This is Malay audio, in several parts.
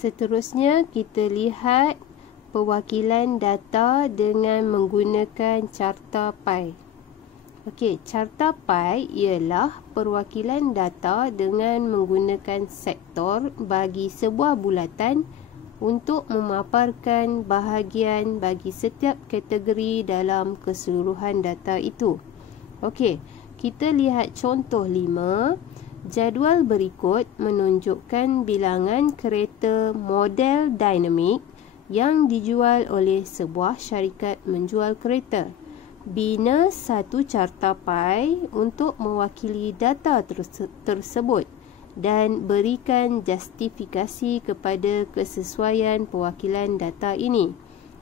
Seterusnya kita lihat perwakilan data dengan menggunakan carta pie. Okey, carta pie ialah perwakilan data dengan menggunakan sektor bagi sebuah bulatan untuk memaparkan bahagian bagi setiap kategori dalam keseluruhan data itu. Okey, kita lihat contoh 5. Jadual berikut menunjukkan bilangan kereta model dinamik yang dijual oleh sebuah syarikat menjual kereta. Bina satu carta pie untuk mewakili data tersebut dan berikan justifikasi kepada kesesuaian perwakilan data ini.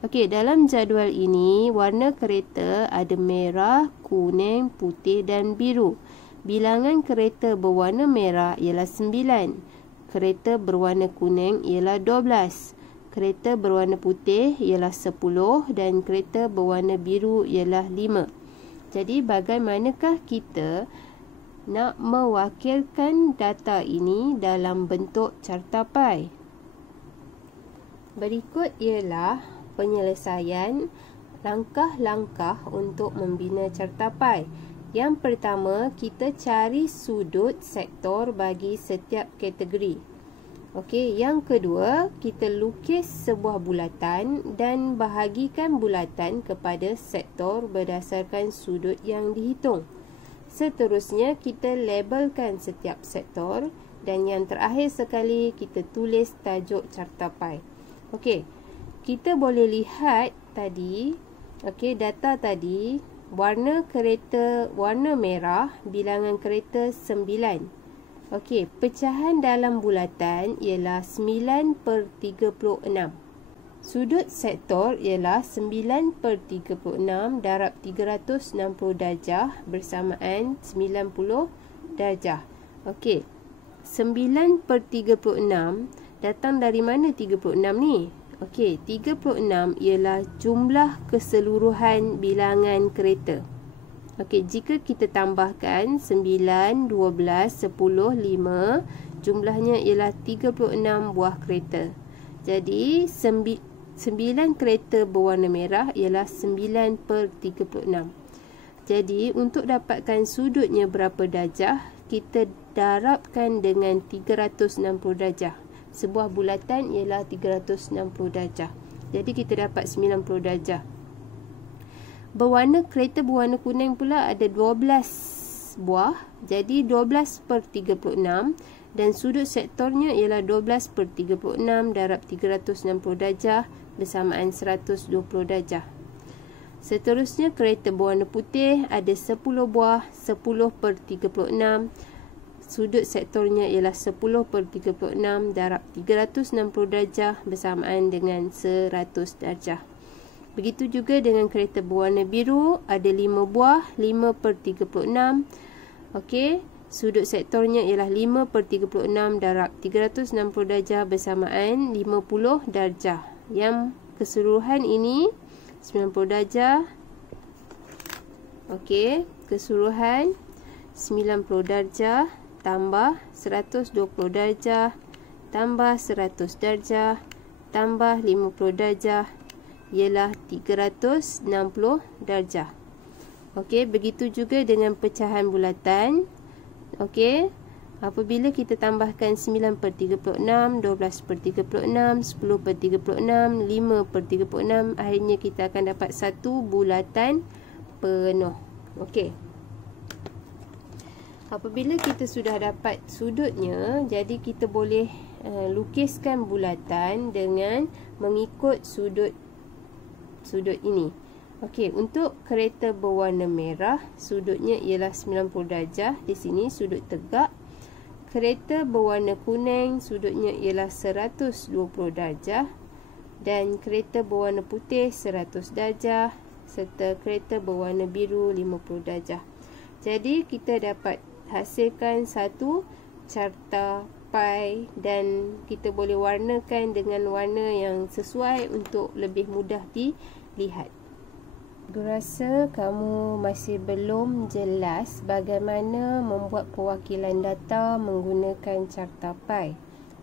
Okey, dalam jadual ini warna kereta ada merah, kuning, putih dan biru. Bilangan kereta berwarna merah ialah 9. Kereta berwarna kuning ialah 12. Kereta berwarna putih ialah 10 dan kereta berwarna biru ialah 5. Jadi bagaimanakah kita nak mewakilkan data ini dalam bentuk carta pie? Berikut ialah penyelesaian langkah-langkah untuk membina carta pie. Yang pertama, kita cari sudut sektor bagi setiap kategori. Okey, yang kedua, kita lukis sebuah bulatan dan bahagikan bulatan kepada sektor berdasarkan sudut yang dihitung. Seterusnya, kita labelkan setiap sektor dan yang terakhir sekali, kita tulis tajuk carta pie. Okey, kita boleh lihat tadi, okey, data tadi, warna kereta warna merah, bilangan kereta 9. Okey, pecahan dalam bulatan ialah 9/36. Sudut sektor ialah 9/36 darab 360 darjah bersamaan 90 darjah. Okey, 9/36 datang dari mana 36 ni? Okey, 36 ialah jumlah keseluruhan bilangan kereta. Okey, jika kita tambahkan 9, 12, 10, 5, jumlahnya ialah 36 buah kereta. Jadi, 9 kereta berwarna merah ialah 9/36. Jadi, untuk dapatkan sudutnya berapa darjah, kita darabkan dengan 360 darjah. Sebuah bulatan ialah 360 darjah. Jadi, kita dapat 90 darjah. Kereta berwarna kuning pula ada 12 buah. Jadi 12/36 dan sudut sektornya ialah 12/36 darab 360 darjah bersamaan 120 darjah. Seterusnya, kereta berwarna putih ada 10 buah, 10/36. Sudut sektornya ialah 10/36 darab 360 darjah bersamaan dengan 100 darjah. Begitu juga dengan kereta berwarna biru, ada 5 buah, 5/36. Okey, sudut sektornya ialah 5/36 darab 360 darjah bersamaan 50 darjah. Yang keseluruhan ini 90 darjah. Okey, keseluruhan 90 darjah tambah 120 darjah tambah 100 darjah tambah 50 darjah ialah 360 darjah. Okey, begitu juga dengan pecahan bulatan. Okey, apabila kita tambahkan 9/36, 12/36, 10/36, 5/36, akhirnya kita akan dapat satu bulatan penuh. Okey. Apabila kita sudah dapat sudutnya, jadi kita boleh lukiskan bulatan dengan mengikut sudut ini. Okey, untuk kereta berwarna merah, sudutnya ialah 90 darjah. Di sini sudut tegak. Kereta berwarna kuning, sudutnya ialah 120 darjah. Dan kereta berwarna putih 100 darjah. Serta kereta berwarna biru 50 darjah. Jadi, kita dapat hasilkan satu carta pie dan kita boleh warnakan dengan warna yang sesuai untuk lebih mudah dilihat. Aku rasa kamu masih belum jelas bagaimana membuat perwakilan data menggunakan carta pie.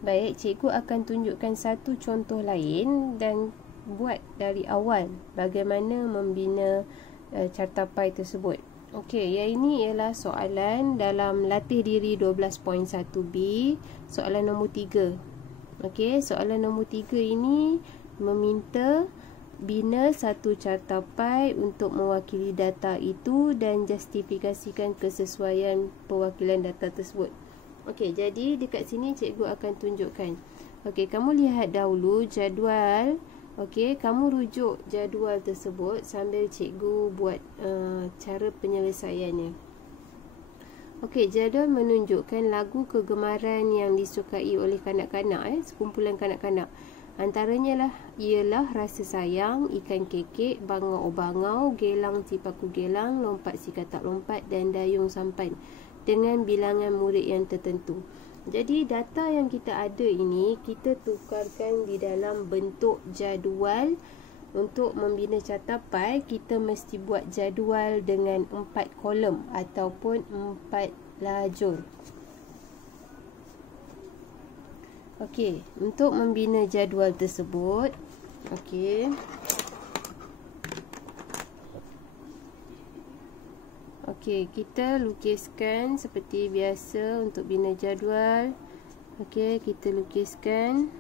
Baik, cikgu akan tunjukkan satu contoh lain dan buat dari awal bagaimana membina cartapai tersebut. Okey, yang ini ialah soalan dalam latih diri 12.1b, soalan nombor 3. Okey, soalan nombor 3 ini meminta bina satu cartapai untuk mewakili data itu dan justifikasikan kesesuaian perwakilan data tersebut. Okey, jadi dekat sini cikgu akan tunjukkan. Okey, kamu lihat dahulu jadual. Okey, kamu rujuk jadual tersebut sambil cikgu buat cara penyelesaiannya. Okey, jadual menunjukkan lagu kegemaran yang disukai oleh kanak-kanak, sekumpulan kanak-kanak. Antaranya ialah Rasa Sayang, Ikan Kekek, Bangau Oh Bangau, Gelang Cipaku Gelang, Lompat Si Katak Lompat dan Dayung Sampan dengan bilangan murid yang tertentu. Jadi data yang kita ada ini kita tukarkan di dalam bentuk jadual. Untuk membina cartapai kita mesti buat jadual dengan 4 kolom ataupun 4 lajur. Okey, untuk membina jadual tersebut, okey. Okey, kita lukiskan seperti biasa untuk bina jadual. Okey, kita lukiskan.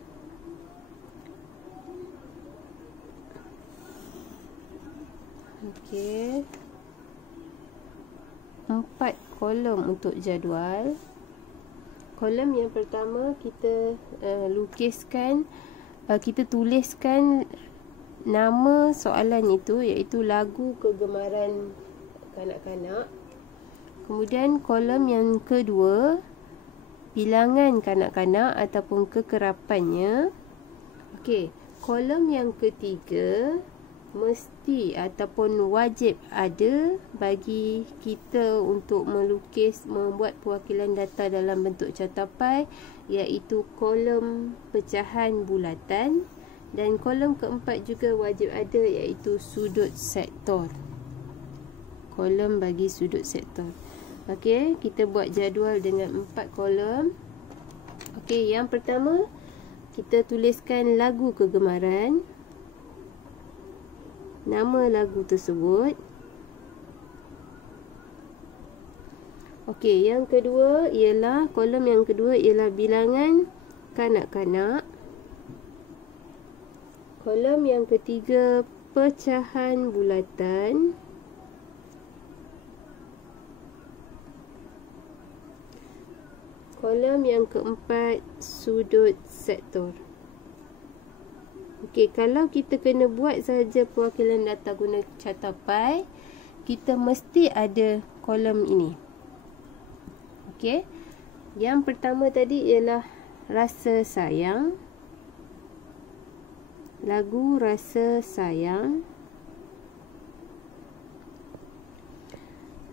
Okey. 4 kolom untuk jadual. Kolom yang pertama kita lukiskan, kita tuliskan nama soalan itu, iaitu lagu kegemaran kanak-kanak. Kemudian kolom yang kedua, bilangan kanak-kanak ataupun kekerapannya. Okey, kolom yang ketiga mesti ataupun wajib ada bagi kita untuk membuat perwakilan data dalam bentuk cartapai, iaitu kolom pecahan bulatan, dan kolom keempat juga wajib ada, iaitu sudut sektor. Kolom bagi sudut sektor. Okey, kita buat jadual dengan 4 kolom. Okey, yang pertama kita tuliskan lagu kegemaran, nama lagu tersebut. Okey, yang kedua ialah kolom yang kedua ialah bilangan kanak-kanak. Kolom yang ketiga pecahan bulatan. Kolom yang keempat sudut sektor. Okey, kalau kita kena buat saja perwakilan data guna cartapai, kita mesti ada kolom ini. Okey. Yang pertama tadi ialah Rasa Sayang. Lagu Rasa Sayang.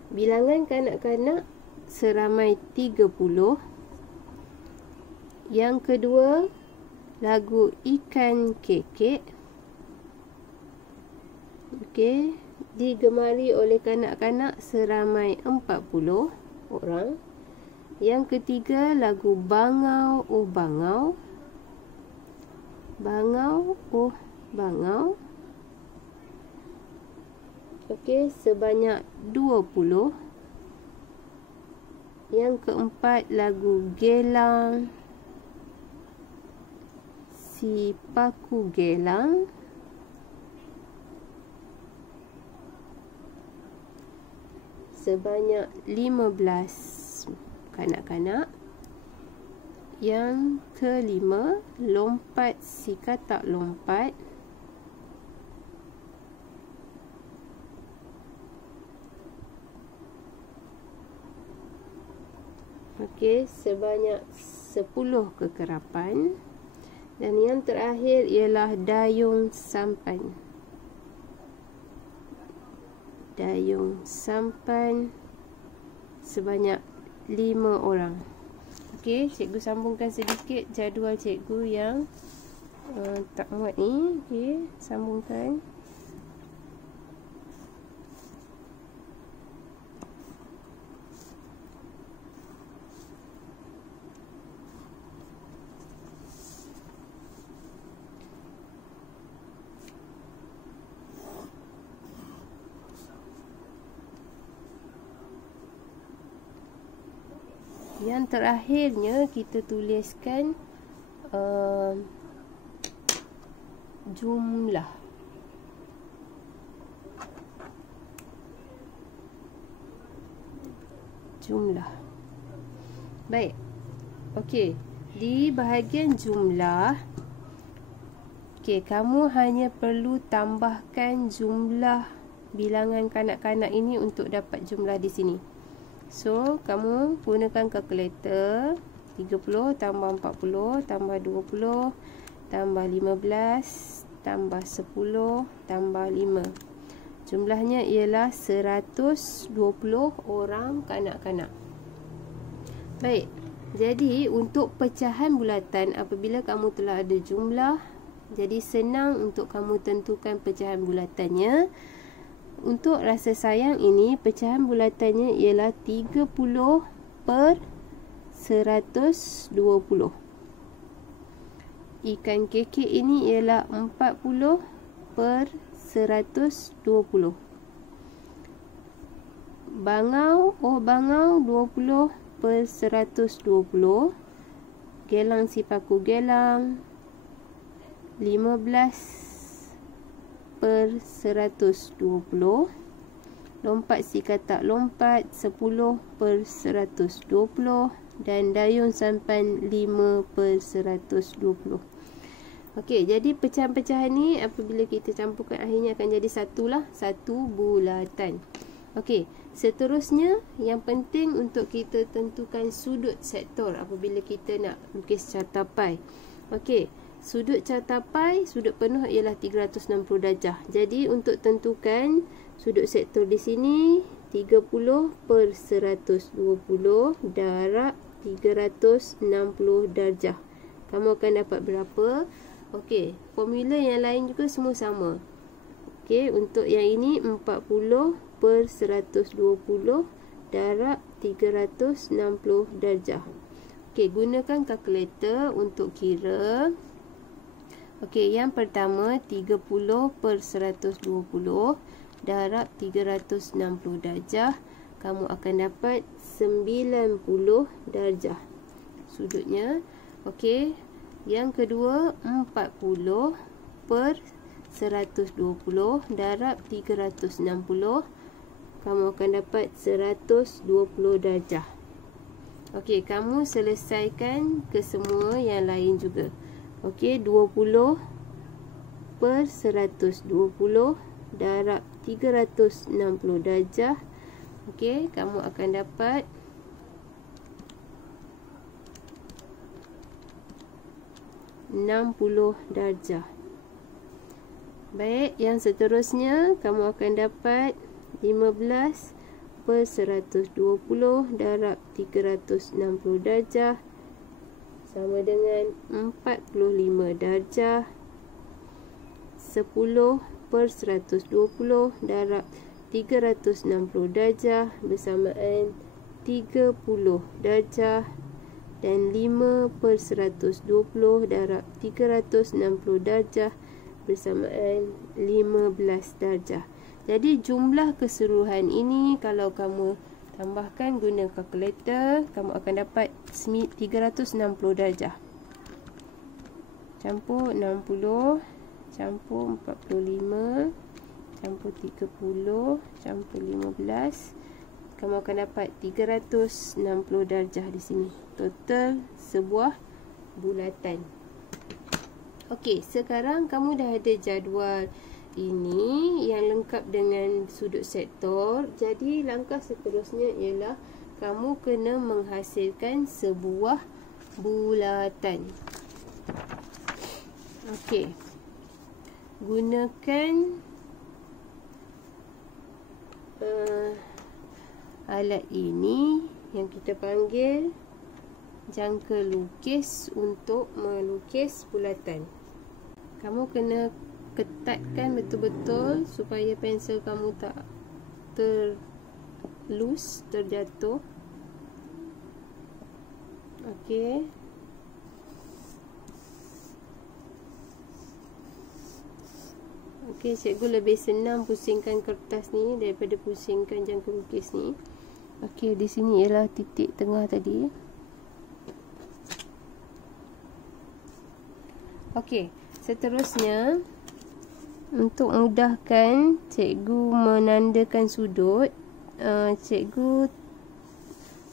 Bilangan kanak-kanak seramai 30. Yang kedua, lagu Ikan Kekek. Okey, digemari oleh kanak-kanak seramai 40 orang. Yang ketiga, lagu Bangau Oh Bangau. Bangau Oh Bangau. Okey, sebanyak 20. Yang keempat, lagu Gelang Cipaku Gelang. Sebanyak 15 kanak-kanak. Yang kelima, Lompat Si Katak Lompat. Okey, sebanyak 10 kekerapan. Dan yang terakhir ialah Dayung Sampan. Dayung Sampan sebanyak 5 orang. Okey, cikgu sambungkan sedikit jadual cikgu yang tak muat ni. Okey, sambungkan. Yang terakhirnya kita tuliskan jumlah. Baik. Okey, di bahagian jumlah, okey, kamu hanya perlu tambahkan jumlah bilangan kanak-kanak ini untuk dapat jumlah di sini. So, kamu gunakan kalkulator. 30 tambah 40 tambah 20 tambah 15 tambah 10 tambah 5. Jumlahnya ialah 120 orang kanak-kanak. Baik. Jadi untuk pecahan bulatan, apabila kamu telah ada jumlah, jadi senang untuk kamu tentukan pecahan bulatannya. Untuk rasa sayang ini, pecahan bulatannya ialah 30 per 120. Ikan kekek ini ialah 40 per 120. Bangau 20 per 120. Gelang sipaku gelang 15 per 120. Lompat si katak lompat 10 per 120. Dan dayung sampan 5 per 120. Okey, jadi pecahan-pecahan ni apabila kita campurkan akhirnya akan jadi satu bulatan. Okey, seterusnya yang penting untuk kita tentukan sudut sektor apabila kita nak lukis catapai. Okey, sudut catapai, sudut penuh ialah 360 darjah. Jadi untuk tentukan sudut sektor di sini 30 per 120 darab 360 darjah. Kamu akan dapat berapa? Okey, formula yang lain juga semua sama. Okey, untuk yang ini 40 per 120 darab 360 darjah. Okey, gunakan kalkulator untuk kira. Okey, yang pertama 30 per 120 darab 360 darjah. Kamu akan dapat 90 darjah sudutnya. Okey, yang kedua 40 per 120 darab 360. Kamu akan dapat 120 darjah. Okey, kamu selesaikan ke semua yang lain juga. Okey, 20 per 120 darab 360 darjah. Okey, kamu akan dapat 60 darjah. Baik, yang seterusnya kamu akan dapat 15 per 120 darab 360 darjah sama dengan 45 darjah. 10 per 120 darab 360 darjah bersamaan 30 darjah. Dan 5 per 120 darab 360 darjah bersamaan 15 darjah. Jadi jumlah keseluruhan ini kalau kamu tambahkan guna kalkulator, kamu akan dapat 360 darjah. Campur 60, campur 45, campur 30, campur 15. Kamu akan dapat 360 darjah di sini. Total sebuah bulatan. Okey, sekarang kamu dah ada jadual ini yang lengkap dengan sudut sektor. Jadi langkah seterusnya ialah kamu kena menghasilkan sebuah bulatan. Okey. Gunakan alat ini yang kita panggil jangka lukis untuk melukis bulatan. Kamu kena ketatkan betul-betul supaya pensel kamu tak terjatuh. Okey. Okey, cikgu lebih senang pusingkan kertas ni daripada pusingkan jangka lukis ni. Okey, di sini ialah titik tengah tadi. Okey, seterusnya untuk mudahkan cikgu menandakan sudut, cikgu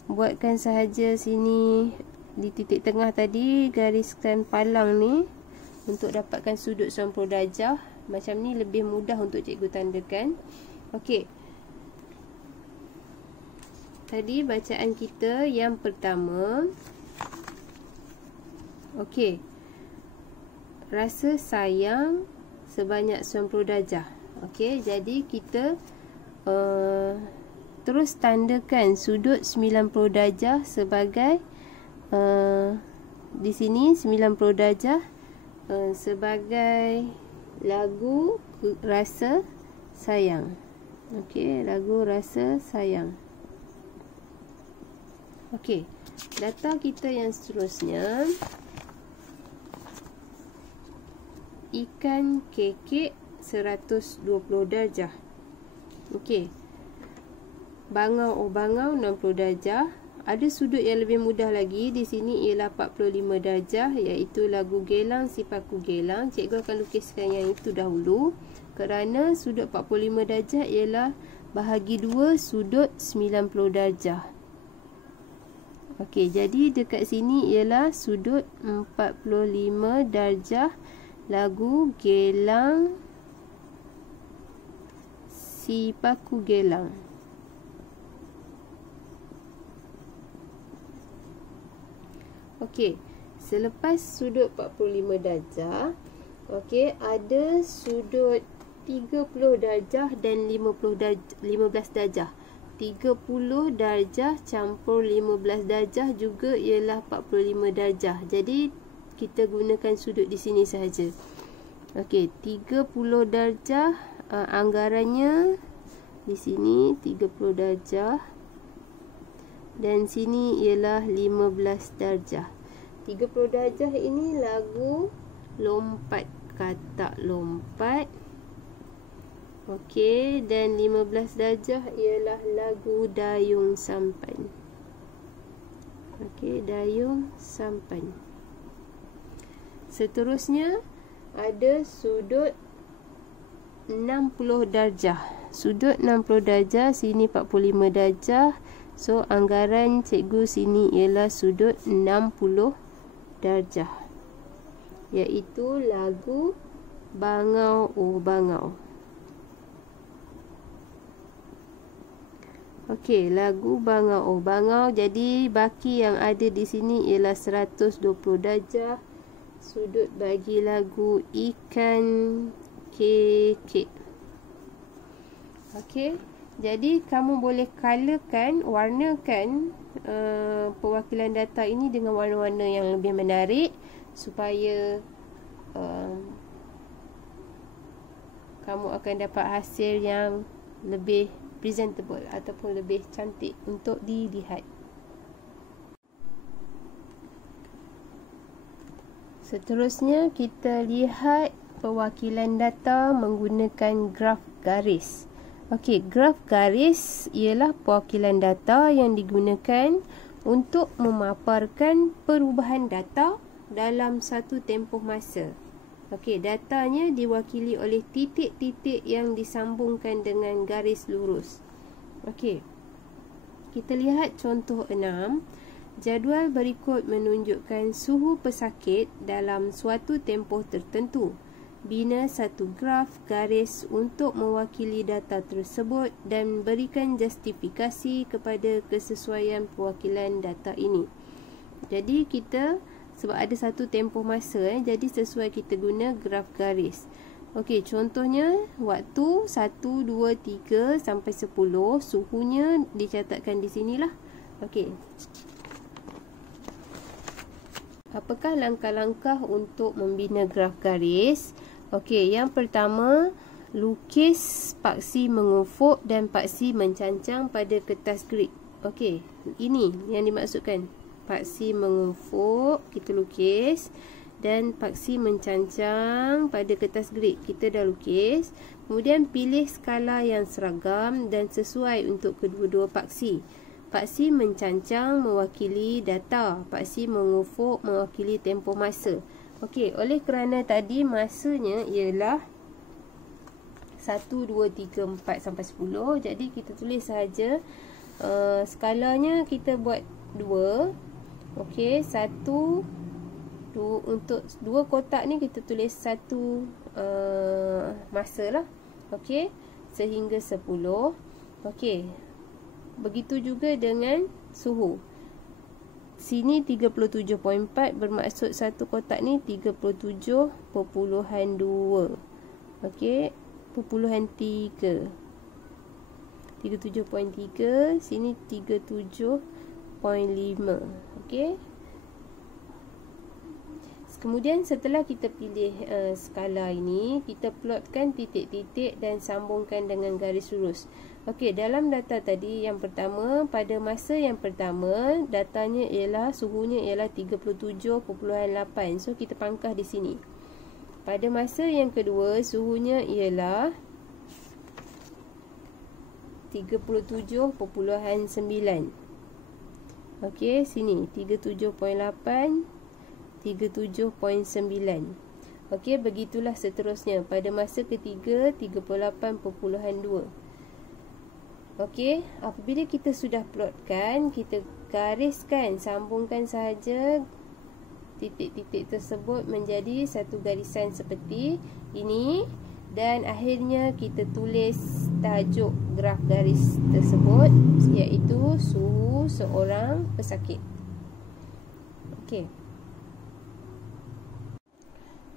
buatkan sahaja sini di titik tengah tadi, gariskan palang ni untuk dapatkan sudut 90 darjah. Macam ni lebih mudah untuk cikgu tandakan. Okey. Tadi bacaan kita yang pertama. Okey. Rasa sayang sebanyak 90 darjah. Okey, jadi kita terus tandakan sudut 90 darjah sebagai di sini 90 darjah sebagai lagu rasa sayang. Okey, lagu rasa sayang. Okey, data kita yang seterusnya, ikan kekek 120 darjah. Okey, bangau bangau 60 darjah. Ada sudut yang lebih mudah lagi di sini ialah 45 darjah, iaitu lagu gelang si paku gelang. Cikgu akan lukiskan yang itu dahulu kerana sudut 45 darjah ialah bahagi 2 sudut 90 darjah. Okey, jadi dekat sini ialah sudut 45 darjah lagu gelang si paku gelang. Okey, selepas sudut 45 darjah, okey, ada sudut 30 darjah dan 15 darjah. 30 darjah campur 15 darjah juga ialah 45 darjah. Jadi kita gunakan sudut di sini sahaja. Okey, 30 darjah, anggarannya di sini 30 darjah. Dan sini ialah 15 darjah. 30 darjah ini lagu lompat, katak lompat. Okey, dan 15 darjah ialah lagu dayung sampan. Okey, dayung sampan. Seterusnya ada sudut 60 darjah. Sudut 60 darjah, sini 45 darjah. So, anggaran cikgu sini ialah sudut 60 darjah. Iaitu lagu bangau oh bangau. Okey, lagu bangau oh bangau. Jadi, baki yang ada di sini ialah 120 darjah. Sudut bagi lagu ikan kekek. Okey. Jadi, kamu boleh colourkan, warnakan perwakilan data ini dengan warna-warna yang lebih menarik supaya kamu akan dapat hasil yang lebih presentable ataupun lebih cantik untuk dilihat. Seterusnya, kita lihat perwakilan data menggunakan graf garis. Okey, graf garis ialah perwakilan data yang digunakan untuk memaparkan perubahan data dalam satu tempoh masa. Okey, datanya diwakili oleh titik-titik yang disambungkan dengan garis lurus. Okey, kita lihat contoh 6. Jadual berikut menunjukkan suhu pesakit dalam suatu tempoh tertentu. Bina satu graf garis untuk mewakili data tersebut dan berikan justifikasi kepada kesesuaian perwakilan data ini. Jadi kita, sebab ada satu tempoh masa, jadi sesuai kita guna graf garis. Okey, contohnya waktu 1, 2, 3 sampai 10, suhunya dicatatkan di sinilah. Okey. Apakah langkah-langkah untuk membina graf garis? Okey, yang pertama, lukis paksi mengufuk dan paksi mencancang pada kertas grid. Okey, ini yang dimaksudkan. Paksi mengufuk, kita lukis. Dan paksi mencancang pada kertas grid, kita dah lukis. Kemudian pilih skala yang seragam dan sesuai untuk kedua-dua paksi. Paksi mencancang mewakili data, paksi mengufuk mewakili tempoh masa. Okey, oleh kerana tadi masanya ialah 1, 2, 3, 4 sampai 10. Jadi kita tulis saja skalanya kita buat 2. Okey, 1, 2, untuk 2 kotak ni kita tulis 1 masa lah. Okey, sehingga 10. Okey, begitu juga dengan suhu. Sini 37.4 bermaksud satu kotak ni 37.2. Okey, perpuluhan 3. 37.3, sini 37.5. Okey. Kemudian setelah kita pilih skala ini, kita plotkan titik-titik dan sambungkan dengan garis lurus. Okey, dalam data tadi yang pertama, pada masa yang pertama, datanya ialah suhunya ialah 37.8. So kita pangkah di sini. Pada masa yang kedua, suhunya ialah 37.9. Okey, sini 37.8, 37.9. Okey, begitulah seterusnya. Pada masa ketiga, 38.2. Okey, apabila kita sudah plotkan, kita gariskan, sambungkan sahaja titik-titik tersebut menjadi satu garisan seperti ini. Dan akhirnya kita tulis tajuk graf garis tersebut, iaitu suhu seorang pesakit. Okey.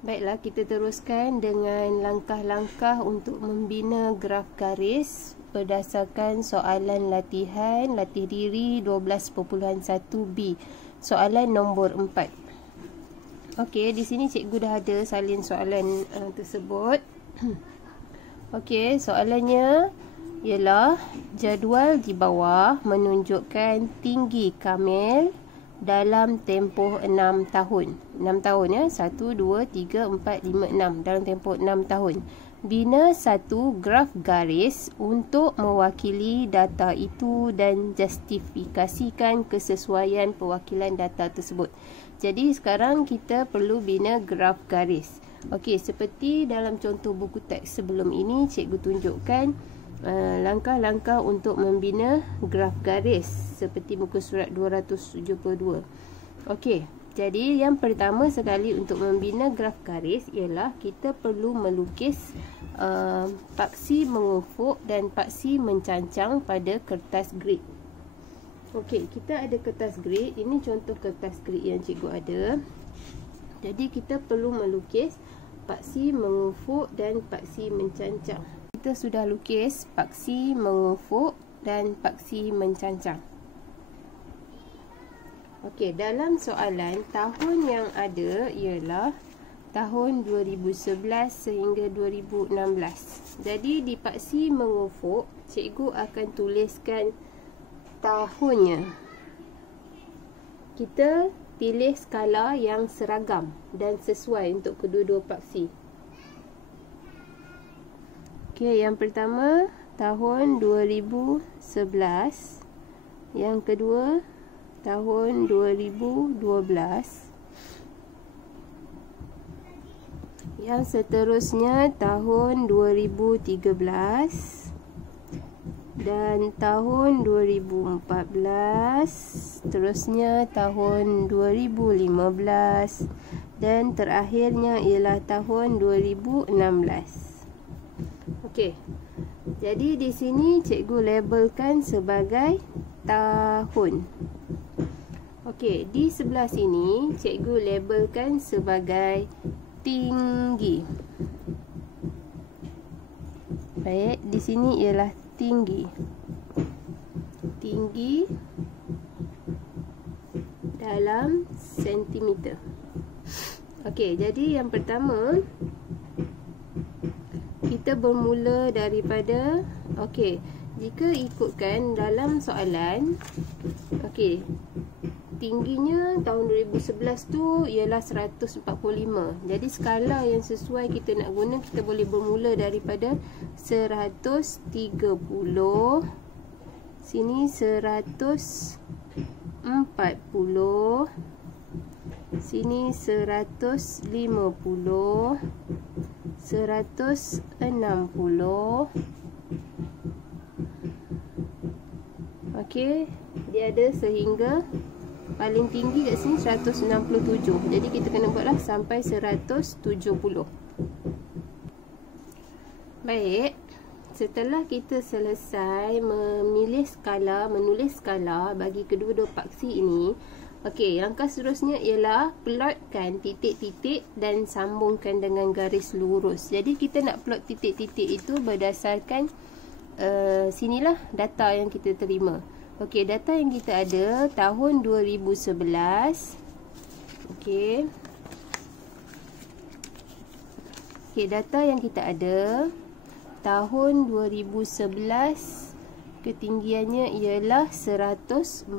Baiklah, kita teruskan dengan langkah-langkah untuk membina graf garis berdasarkan soalan latihan latih diri 12.1b. Soalan nombor 4. Okey, di sini cikgu dah ada salin soalan tersebut. Okey, soalannya ialah jadual di bawah menunjukkan tinggi Kamil dalam tempoh 6 tahun. 6 tahun ya. 1, 2, 3, 4, 5, 6. Dalam tempoh 6 tahun. Bina satu graf garis untuk mewakili data itu dan justifikasikan kesesuaian perwakilan data tersebut. Jadi sekarang kita perlu bina graf garis. Okey, seperti dalam contoh buku teks sebelum ini, cikgu tunjukkan langkah-langkah untuk membina graf garis seperti muka surat 272. Okey, jadi yang pertama sekali untuk membina graf garis ialah kita perlu melukis paksi mengufuk dan paksi mencancang pada kertas grid. Okey, kita ada kertas grid. Ini contoh kertas grid yang cikgu ada. Jadi kita perlu melukis paksi mengufuk dan paksi mencancang. Kita sudah lukis paksi mengufuk dan paksi mencancang. Okey, dalam soalan tahun yang ada ialah tahun 2011 sehingga 2016. Jadi di paksi mengufuk, cikgu akan tuliskan tahunnya. Kita pilih skala yang seragam dan sesuai untuk kedua-dua paksi. Okey, yang pertama tahun 2011, yang kedua tahun 2012, yang seterusnya tahun 2013 dan tahun 2014, terusnya tahun 2015 dan terakhirnya ialah tahun 2016. Okey. Jadi di sini cikgu labelkan sebagai tahun. Okey, di sebelah sini cikgu labelkan sebagai tinggi. Baik, di sini ialah tinggi. Tinggi dalam sentimeter. Okey, jadi yang pertama kita bermula daripada, okey, jika ikutkan dalam soalan, okey, tingginya tahun 2011 tu ialah 145. Jadi skala yang sesuai kita nak guna, kita boleh bermula daripada 130, sini 140, Sini 150, 160. Okey, dia ada sehingga paling tinggi kat sini 167. Jadi kita kena buatlah sampai 170. Baik. Setelah kita selesai memilih skala, menulis skala bagi kedua-dua paksi ini, okey, langkah seterusnya ialah plotkan titik-titik dan sambungkan dengan garis lurus. Jadi kita nak plot titik-titik itu berdasarkan sinilah data yang kita terima. Okey, data yang kita ada tahun 2011. Okey. Okey, data yang kita ada tahun 2011, ketinggiannya ialah 145.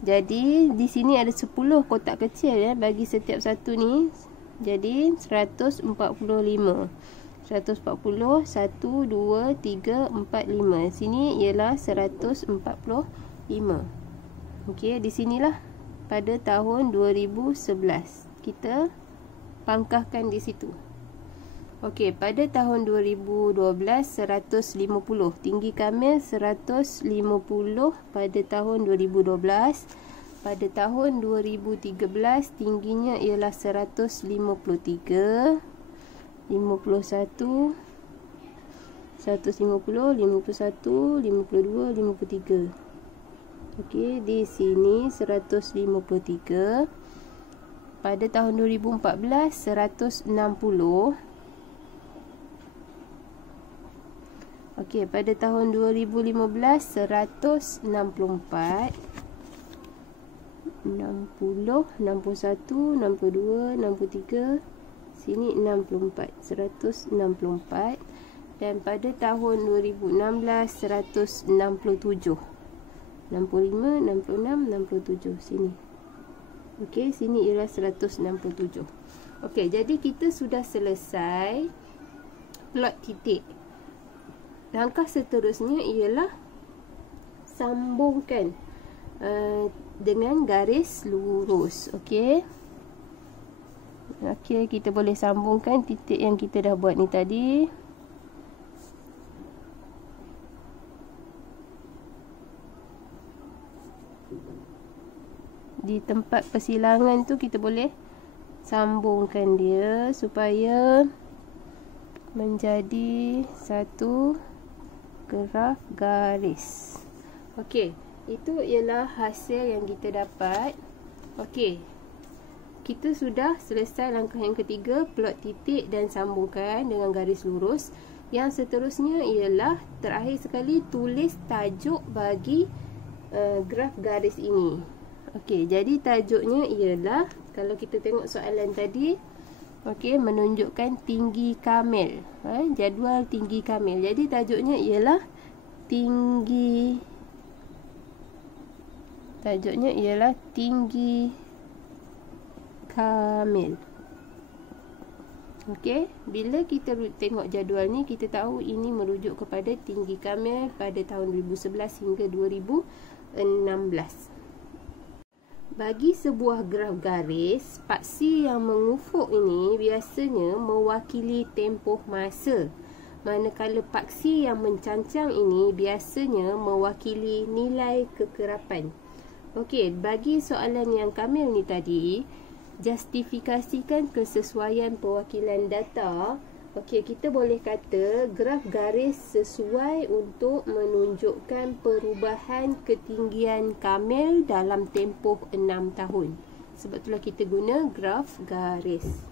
Jadi di sini ada 10 kotak kecil ya bagi setiap satu ni. Jadi 145. 140, 1 2 3 4 5. Sini ialah 145. Okey, di sinilah pada tahun 2011. Kita pangkahkan di situ. Okey, pada tahun 2012 150. Tinggi kamil 150 pada tahun 2012. Pada tahun 2013 tingginya ialah 153, 51, 150, 51, 52, 53. Okey, di sini 153. Pada tahun 2014 160. Okey, pada tahun 2015 164, 60, 61, 62, 63, sini 64, 164. Dan pada tahun 2016 167, 65, 66, 67 sini. Okey, sini ialah 167. Okey, jadi kita sudah selesai plot titik. Langkah seterusnya ialah sambungkan dengan garis lurus. Okey. Okey, kita boleh sambungkan titik yang kita dah buat ni tadi. Di tempat persilangan tu kita boleh sambungkan dia supaya menjadi satu graf garis. Okey, itu ialah hasil yang kita dapat. Okey, kita sudah selesai langkah yang ketiga, plot titik dan sambungkan dengan garis lurus. Yang seterusnya ialah terakhir sekali tulis tajuk bagi graf garis ini. Okey, jadi tajuknya ialah, kalau kita tengok soalan tadi, okey, menunjukkan tinggi kamil, jadual tinggi kamil. Jadi tajuknya ialah tinggi kamil. Okey, bila kita tengok jadual ni, kita tahu ini merujuk kepada tinggi kamil pada tahun 2011 hingga 2016. Bagi sebuah graf garis, paksi yang mengufuk ini biasanya mewakili tempoh masa, manakala paksi yang mencancang ini biasanya mewakili nilai kekerapan. Okey, bagi soalan yang kamil ni tadi, justifikasikan kesesuaian perwakilan data. Okey, kita boleh kata graf garis sesuai untuk menunjukkan perubahan ketinggian kamil dalam tempoh 6 tahun. Sebab itulah kita guna graf garis.